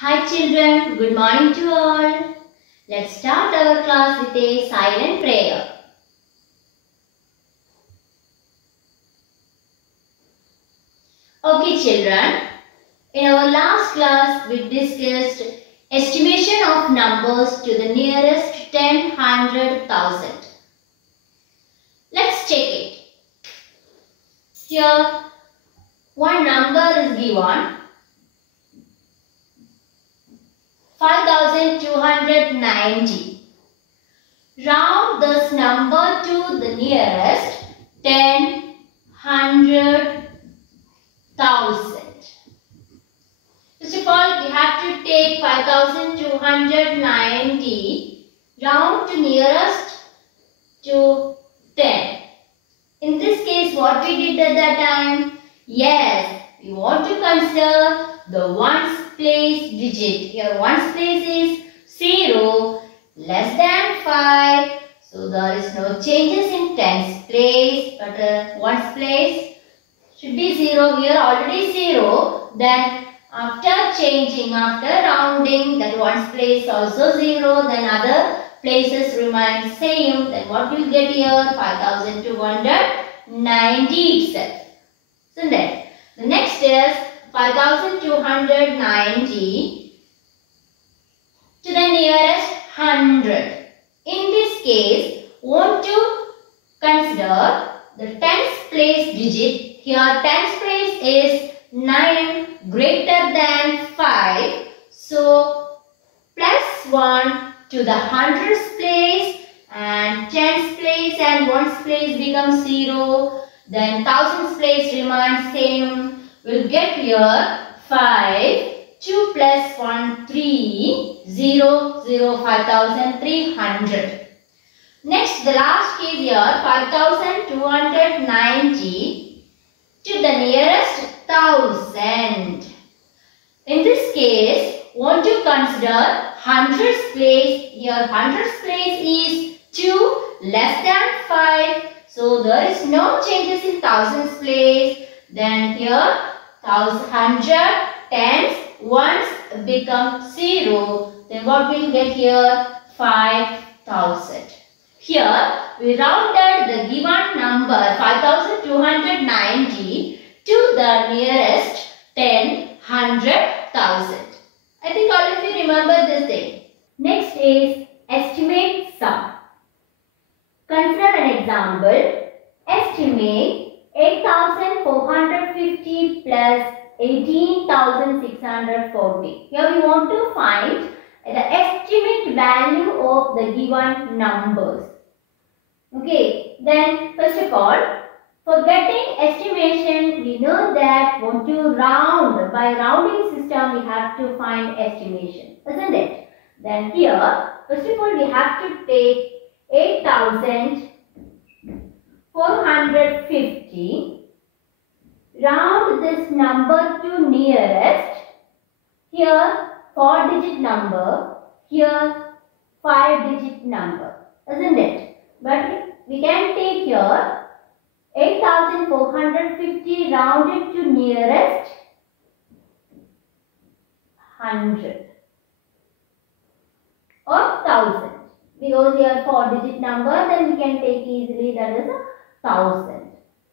Hi children, good morning to all. Let's start our class with a silent prayer. Okay children, in our last class we discussed estimation of numbers to the nearest 10, 100, 1000. Let's check it. Here one number is given, 5290. Round this number to the nearest 10, 100, 1000. First of all, we have to take 5290 round to nearest to 10. In this case, what we did at that time? Yes, we want to consider the ones place digit. Here ones place is 0 less than 5. So there is no changes in tens place, but ones place should be 0. Here already 0. Then after changing, after rounding, that ones place also 0. Then other places remain same. Then what will get here? 5290 itself. Isn't it? The next is 5290 to the nearest 100. In this case, want to consider the tens place digit. Here tens place is 9 greater than 5. So plus 1 to the hundreds place, and tens place and ones place becomes 0. Then thousands place remains same. We'll get here 5. 2 plus 1, 3, 0, 0, 5300. Next, the last case here, 5290 to the nearest 1000. In this case, want to consider hundreds place. Here hundreds place is 2 less than 5. So there is no changes in thousands place. Then here 100, tens, ones become 0. Then what will get here? 5000. Here we rounded the given number 5290 to the nearest 10, 100, 1000. I think all of you remember this thing. Next is estimate sum. Consider an example. Estimate 8450 plus 18,640. Here we want to find the estimate value of the given numbers. Okay, then first of all, for getting estimation, we know that want to round. By rounding system, we have to find estimation, isn't it? Then here, first of all, we have to take 8450. Round this number to nearest. Here 4-digit number, here 5-digit number, isn't it? But we can take here 8450 rounded to nearest 100 or 1000. Because here 4-digit number, then we can take easily, that is 1000.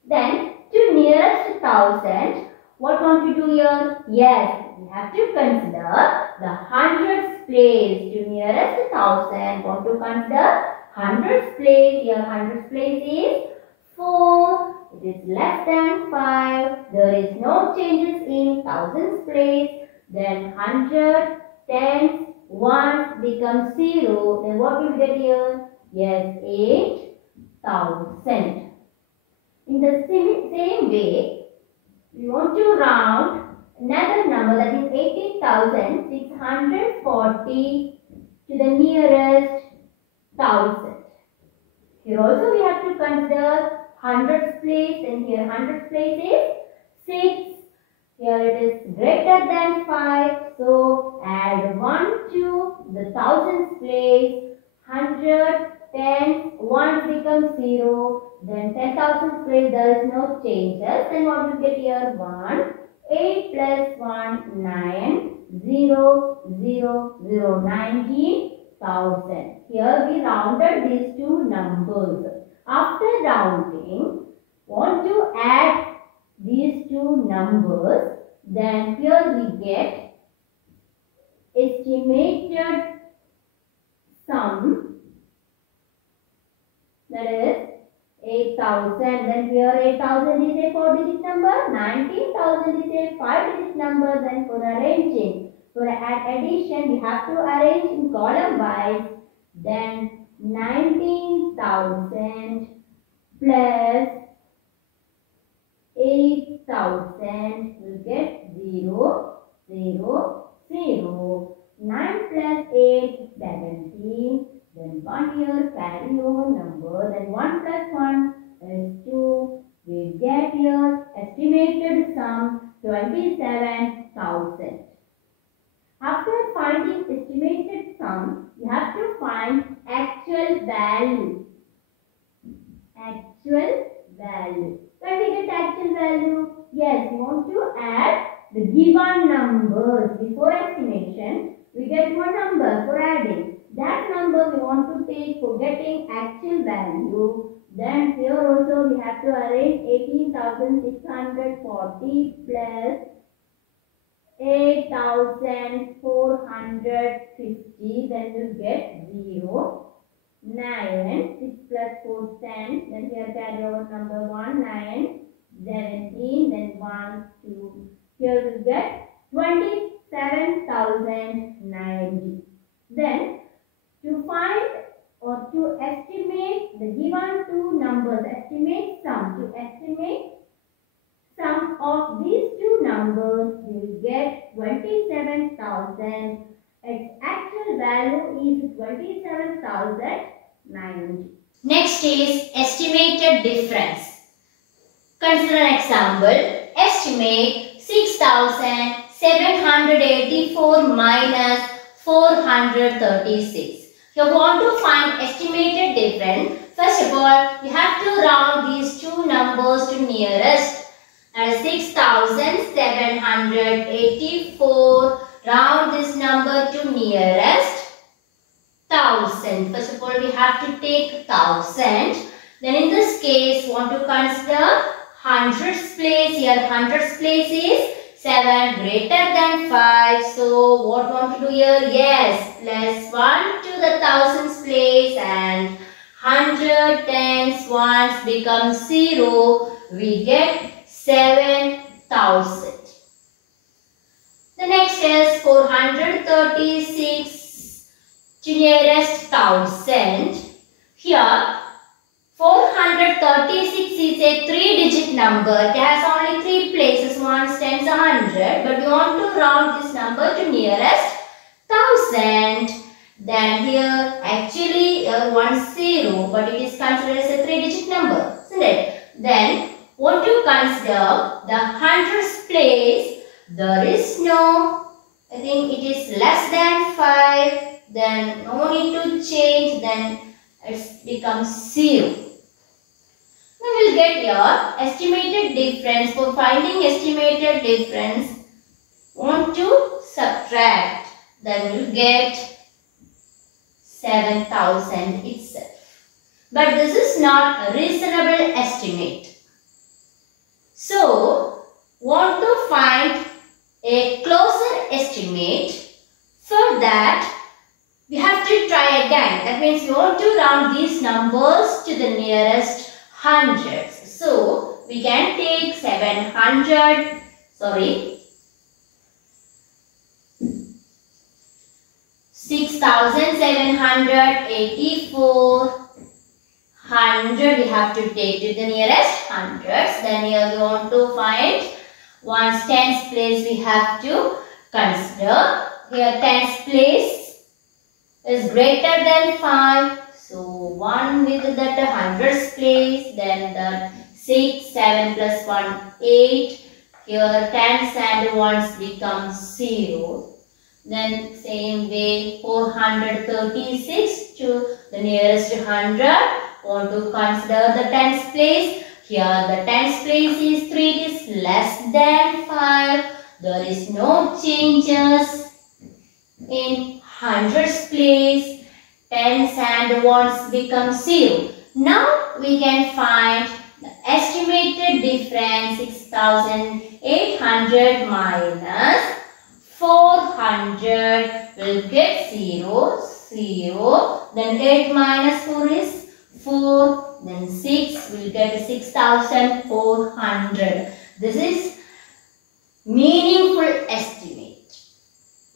Then to nearest 1000, what want to do here? Yes, we have to consider the hundreds place. To nearest 1000, want to consider hundreds place. Here hundreds place is 4. It is less than 5. There is no changes in thousands place. Then 100, tens, ones becomes 0. Then what will get here? Yes, 8000. In the same way, we want to round another number, that is 80,640 to the nearest 1000. Here also we have to consider hundreds place, and here hundreds place is 6. Here it is greater than 5. So add 1 to the thousands place. 100, 10, 1 becomes 0. Then 10,000 place, there is no changes. Then what will get here? 1. 8 plus 1, 9. 0, 0, 0, 0, 19,000. Here we rounded these two numbers. After rounding, want to add these two numbers, then here we get estimated sum, that is 8,000. Then here 8,000 is a 4-digit number, 19,000 is a 5-digit number. Then for arranging, for addition, we have to arrange in column wise. Then 19,000 plus 8,000 will get 0, 0, 0. 9 plus 8, 17. Then 1 here, carry over number. Then 1 plus 1 is 2. We get here estimated sum 27,000. After finding estimated sum, you have to find actual value. Actual value. When we get actual value, yes, we want to add the given numbers. Before estimation, we get one number for adding. That number we want to take for getting actual value. Then here also we have to arrange 18,640 plus 8,450. Then you get 0. 9, 6 plus 4, 10. Then here carry over number 1, 9, 17. Then 1, 2. Here we get 27,090. Then to find or to estimate the given two numbers, estimate sum. To estimate sum of these two numbers, we will get 27,000. Its actual value is 27,090. Next is estimated difference. Consider an example. Estimate 6,784 minus 436. You want to find estimated difference. First of all, you have to round these two numbers to nearest. That is 6,784. Round this number to nearest 1,000. First of all, we have to take 1,000. Then in this case, want to consider hundreds place. Here hundreds place is 7 greater than 5. So what want to do here? Yes, plus 1 to the thousands place and 100 tens ones becomes 0. We get 7,000. The next is 436 to nearest 1,000. Here 436 is a 3-digit number. It has only 3 places, ones, tens, 100. But we want to round this number to nearest 1,000. Then here actually 10, but it is considered as a 3-digit number, isn't it? Then want to consider the hundreds place. There is no, I think it is less than 5. Then no need to change. Then it becomes 0. Now we will get your estimated difference. For finding estimated difference, want to subtract. Then we will get 7,000 itself. But this is not a reasonable estimate. So, want to find a closer estimate. For that, we have to try again. That means we want to round these numbers to the nearest hundreds. So, we can take 6,784. 100 we have to take to the nearest hundreds. Then here we want to find ones, tens place we have to consider. Here tens place is greater than 5. So 1 with that hundreds place. Then the 6, 7 plus 1, 8. Here tens and ones become 0. Then same way 436 to the nearest 100. Want to consider the tens place. Here the tens place is 3, is less than 5. There is no changes. in hundreds place. Tens and ones become 0. Now we can find the estimated difference 6800 minus 400 will get 0, 0. Then 8 minus 4 is 4. Then 6 will get 6400. This is meaningful estimate.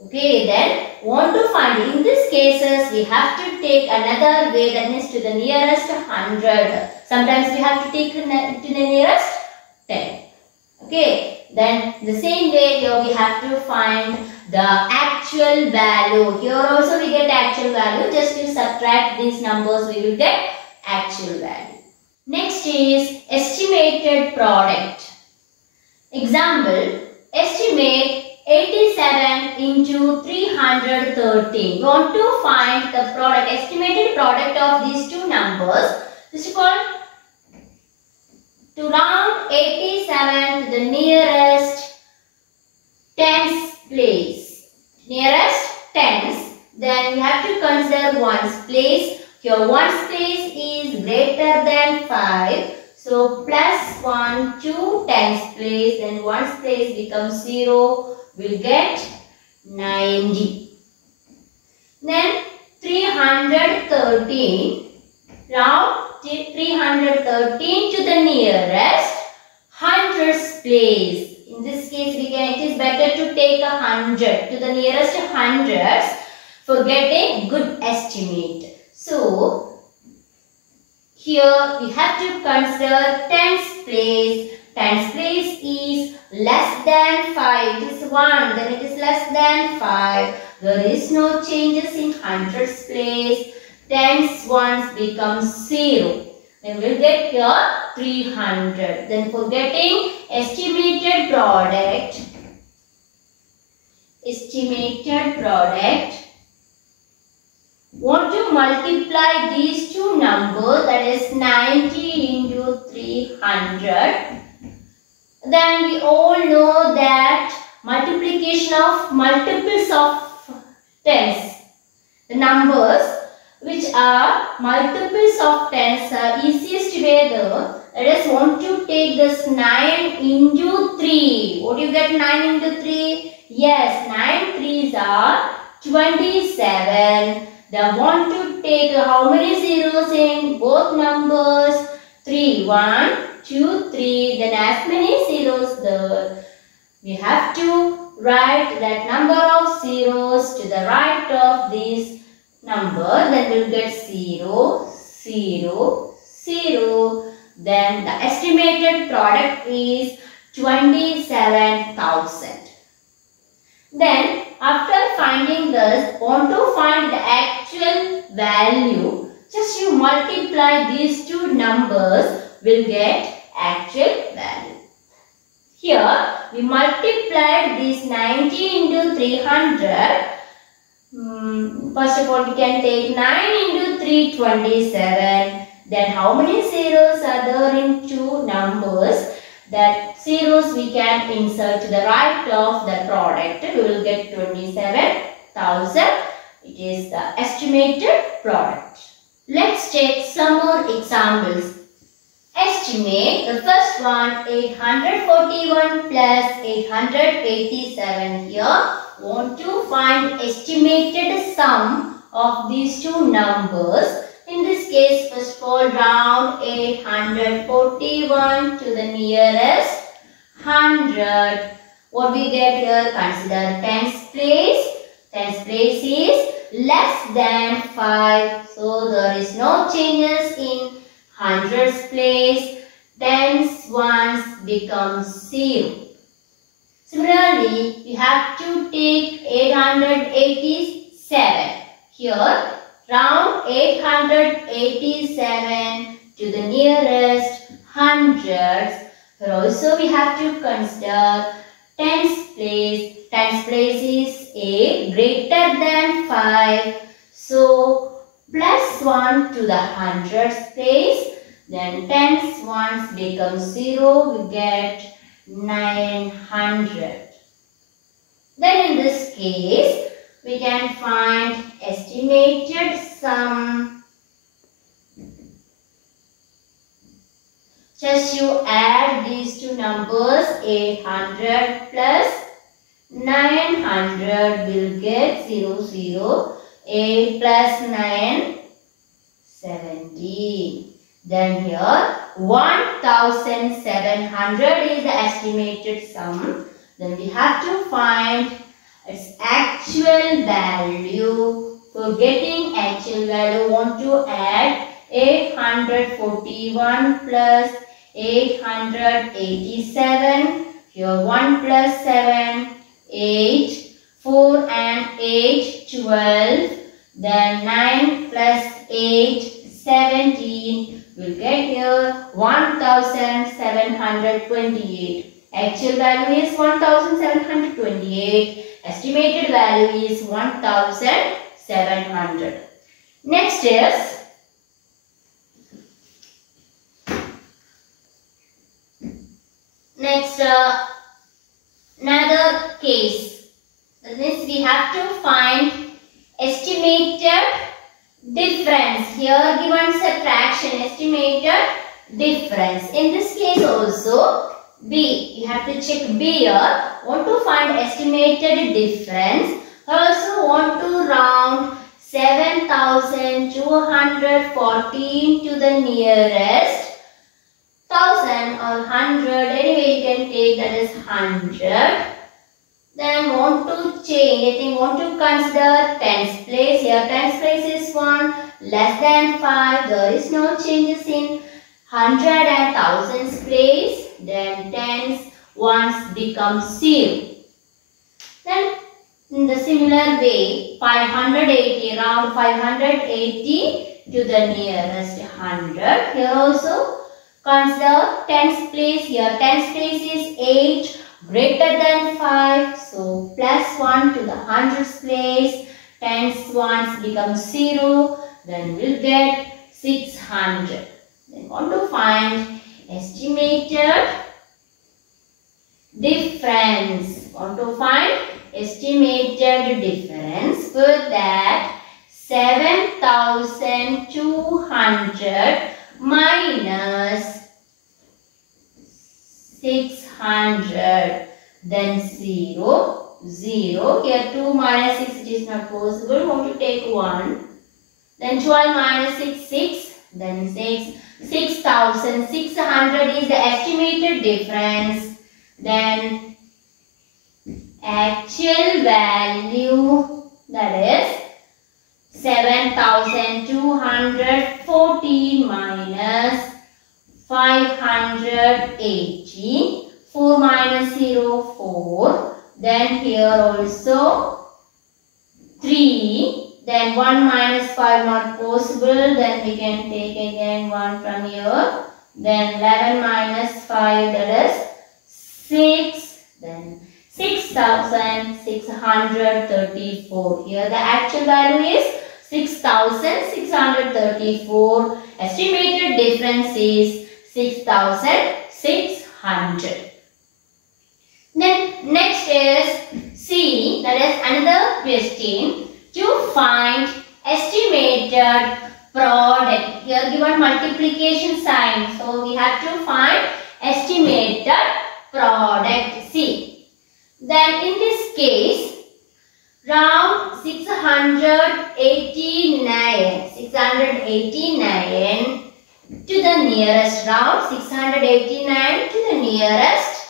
Okay, then want to find, in these cases we have to take another way, that means to the nearest 100. Sometimes we have to take to the nearest 10. Okay, then the same way here we have to find the actual value. Here also we get actual value. Just to subtract these numbers we will get actual value. Next is estimated product. Example, estimate 87 into 313. We want to find the product, estimated product of these two numbers. This is called, to round 87 to the nearest tens place. Nearest tens. Then we have to consider ones place. Here ones place is greater than 5. So plus 1, 2 tens place, then ones place becomes 0. We'll get 90. Then 313, round 313 to the nearest hundreds place. In this case, it is better to take 100 to the nearest hundreds for getting good estimate. So here we have to consider tens place. Tens place is less than 5. It is 1. Then it is less than 5. There is no changes in hundreds place. Tens ones becomes 0. Then we will get here 300. Then for getting estimated product, want to multiply these two numbers, that is 90 into 300. Then we all know that multiplication of multiples of tens, the numbers which are multiples of tens are easiest way there. Let us want to take this 9 into 3. What do you get 9 into 3? Yes, 9 3s are 27. Then want to take how many zeros in both numbers? 3, 1, 2, 3. Then as many zeros there. We have to write that number of zeros to the right of this number. Then we will get 0, 0, 0. Then the estimated product is 27,000. Then after finding this, want to find the actual value. Just you multiply these two numbers, will get actual value. Here we multiplied this 90 into 300. First of all, we can take 9 into 327. Then how many zeros are there in two numbers? That zeros we can insert to the right of the product. We will get 27,000. It is the estimated product. Let's check some more examples. Estimate, the first one, 841 plus 887 here. Want to find estimated sum of these two numbers. In this case, first of all, round 841 to the nearest 100. What we get here? Consider tens place. Tens place is less than 5. So there is no changes in hundreds place. Tens ones becomes 0. Similarly, we have to take 887. Here, round 887 to the nearest hundreds. Here also we have to consider tens place. Tens place is a greater than 5. So plus 1 to the hundreds place. Then tens ones becomes 0. We get 900. Then in this case, we can find estimated sum. Just you add these two numbers, 800 plus 900 will get 0, 8 plus 9, 17. Then here 1700 is the estimated sum. Then we have to find its actual value. For getting actual value, want to add 841 plus 887. Here 1 plus 7, 8, 4 and 8, 12. Then 9 plus 8, 17. We'll get here 1728. Actual value is 1728. Estimated value is 1700. Next is another case. That means we have to find estimated difference. Here given subtraction, estimated difference. In this case also B, you have to check B here. Want to find estimated difference. Also want to round 7214 to the nearest 1000 or 100. Anyway, you can take that is 100. Then want to change, I think want to consider tens place. Here tens place is 1, less than 5. There is no changes in 100 and thousands place. Then tens ones become 0. Then in the similar way, 580, round 580 to the nearest 100. Here also consider tens place. Here tens place is 8 greater than 5. So plus 1 to the hundreds place. Tens ones become 0. Then we'll get 600. Then want to find estimated difference. Want to find estimated difference. For that 7200 minus 600. Then 0, 0. Here 2 minus 6 it is not possible. Want to take 1. Then 12 minus 6, 6. Then 6. 6600 is the estimated difference. Then actual value, that is 7214 minus 580. 4 minus 0, 4. Then here also 3. Then 1 minus 5 not possible. Then we can take again 1 from here. Then 11 minus 5, that is 6. Then 6634. Here the actual value is 6634. Estimated difference is 6600. Then next is C, that is another question to find estimated product. Here given multiplication sign, so we have to find estimated product C. Then in this case, round 689 to the nearest round, 689 to the nearest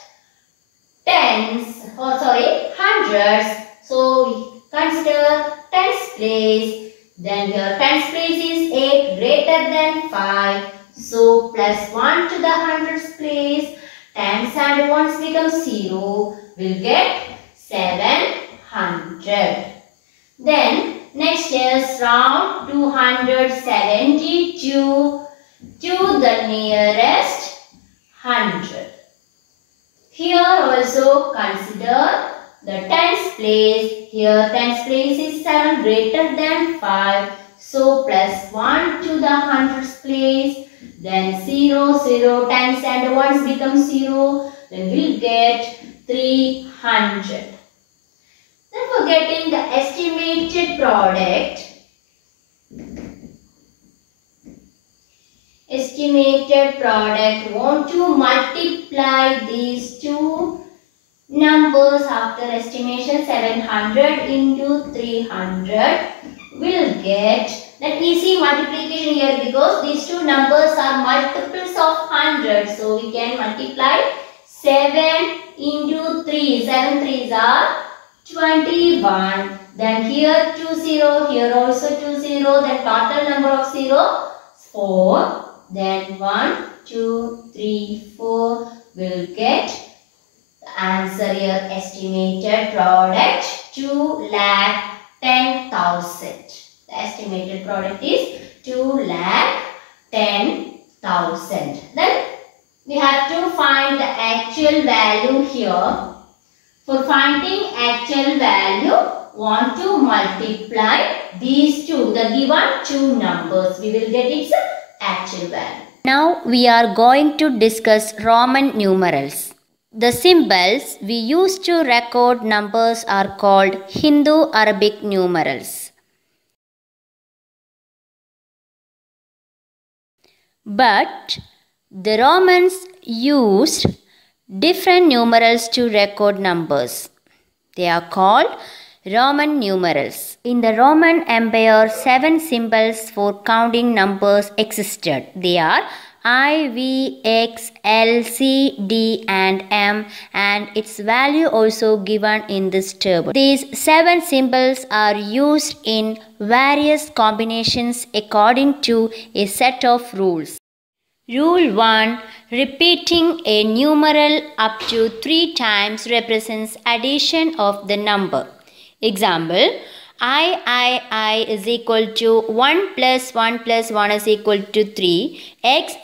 tens, or sorry, hundreds. So we consider tens place. Then here tens place is 8 greater than 5. So plus 1 to the hundreds place. Tens and ones become 0. We'll get 700. Then next is round 272 to the nearest 100. Here also consider the tens place. Here tens place is 7 greater than 5. So plus 1 to the hundreds place. Then 0, 0, tens and ones become 0. Then we'll get 300. Then for getting the estimated product, want to multiply these two numbers after estimation. 700 into 300 will get that easy multiplication here, because these two numbers are multiples of 100. So we can multiply 7 into 3. 7 3s are 21. Then here 20, here also 20. Then total number of 0 is 4. Then 1, 2, 3, 4 will get the answer here. Estimated product 2,10,000. The estimated product is 2,10,000. Then we have to find the actual value here. For finding actual value, want to multiply these two, the given two numbers. We will get its actual value. Now we are going to discuss Roman numerals. The symbols we use to record numbers are called Hindu-Arabic numerals. But the Romans used different numerals to record numbers. They are called Roman numerals. In the Roman Empire, 7 symbols for counting numbers existed. They are I, V, X, L, C, D and M, and its value also given in this table. These 7 symbols are used in various combinations according to a set of rules. Rule 1. Repeating a numeral up to 3 times represents addition of the number. Example, I is equal to 1 plus 1 plus 1 is equal to 3. X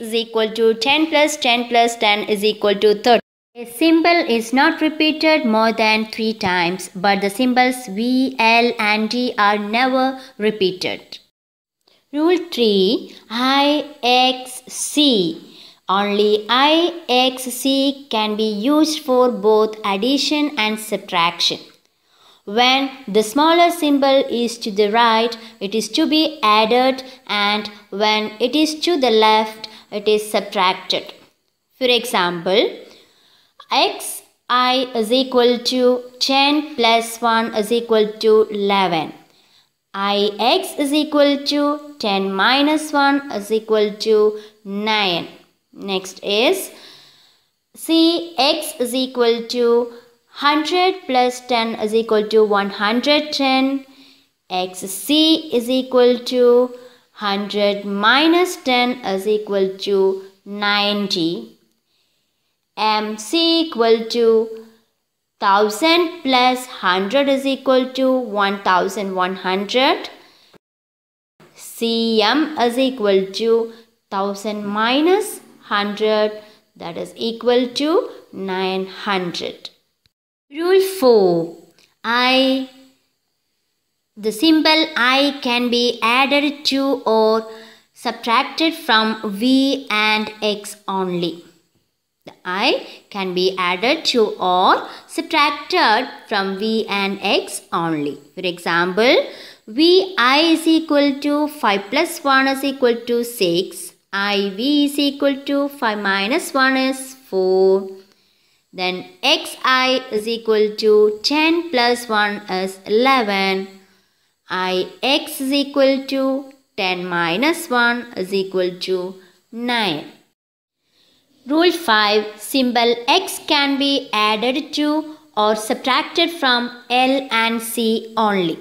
is equal to 10 plus 10 plus 10 is equal to 30. A symbol is not repeated more than 3 times, but the symbols V, L and D are never repeated. Rule 3. IXC. Only IXC can be used for both addition and subtraction. When the smaller symbol is to the right, it is to be added, and when it is to the left, it is subtracted. For example, XI is equal to 10 plus 1 is equal to 11. IX is equal to 10 minus 1 is equal to 9. Next is CX is equal to 100 plus 10 is equal to 110. XC is equal to 100 minus 10 is equal to 90. MC equal to 1000 plus 100 is equal to 1100. CM is equal to 1000 minus 100, that is equal to 900. Rule 4. The symbol I can be added to or subtracted from V and X only. The I can be added to or subtracted from V and X only. For example, VI is equal to 5 plus 1 is equal to 6. IV is equal to 5 minus 1 is 4. Then XI is equal to 10 plus 1 is 11. IX is equal to 10 minus 1 is equal to 9. Rule 5. Symbol X can be added to or subtracted from L and C only.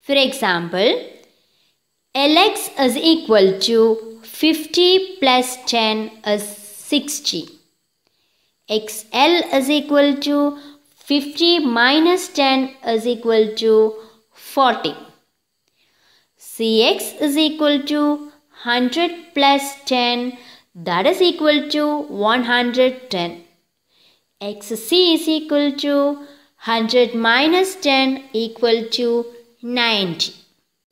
For example, LX is equal to 50 plus 10 is 60. XL is equal to 50 minus 10 is equal to 40. CX is equal to 100 plus 10, that is equal to 110. XC is equal to 100 minus 10 equal to 90.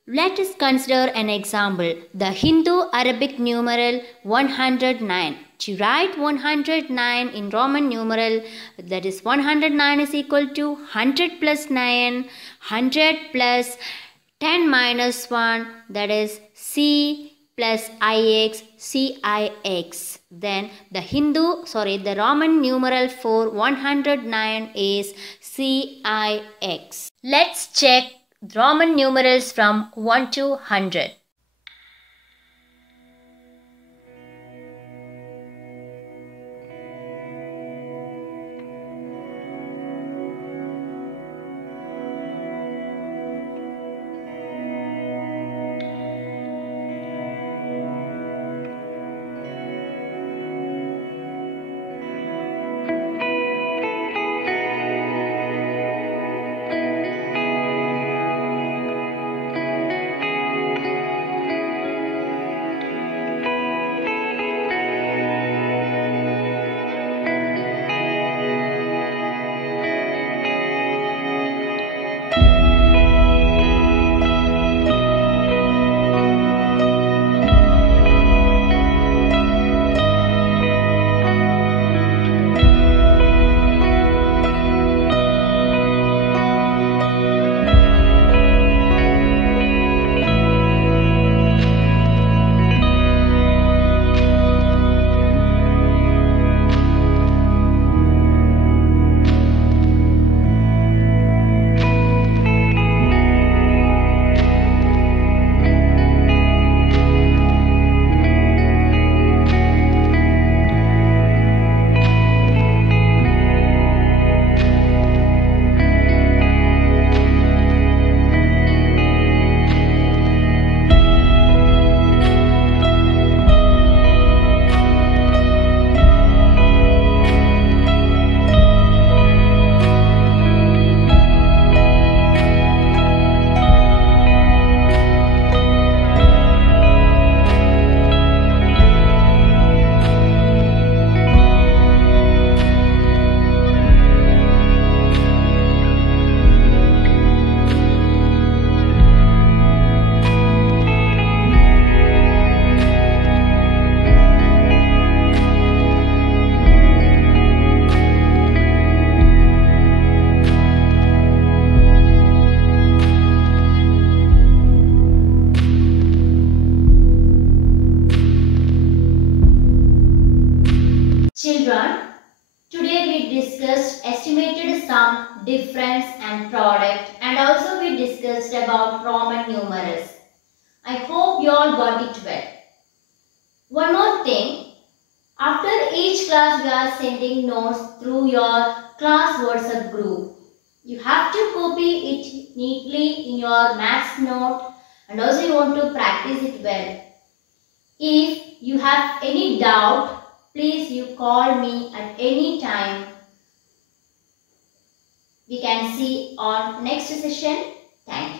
Let us consider an example, the Hindu-Arabic numeral 109. to write 109 in Roman numeral, that is 109 is equal to 100 plus 9, 100 plus 10 minus 1, that is C plus IX, CIX. Then the Roman numeral for 109 is CIX. Let's check Roman numerals from 1 to 100. Children, today we discussed estimated sum, difference and product, and also we discussed about Roman numerals. I hope you all got it well. One more thing, after each class we are sending notes through your class WhatsApp group. You have to copy it neatly in your maths note and also you want to practice it well. If you have any doubt, please you call me at any time. We can see on next session. Thank you.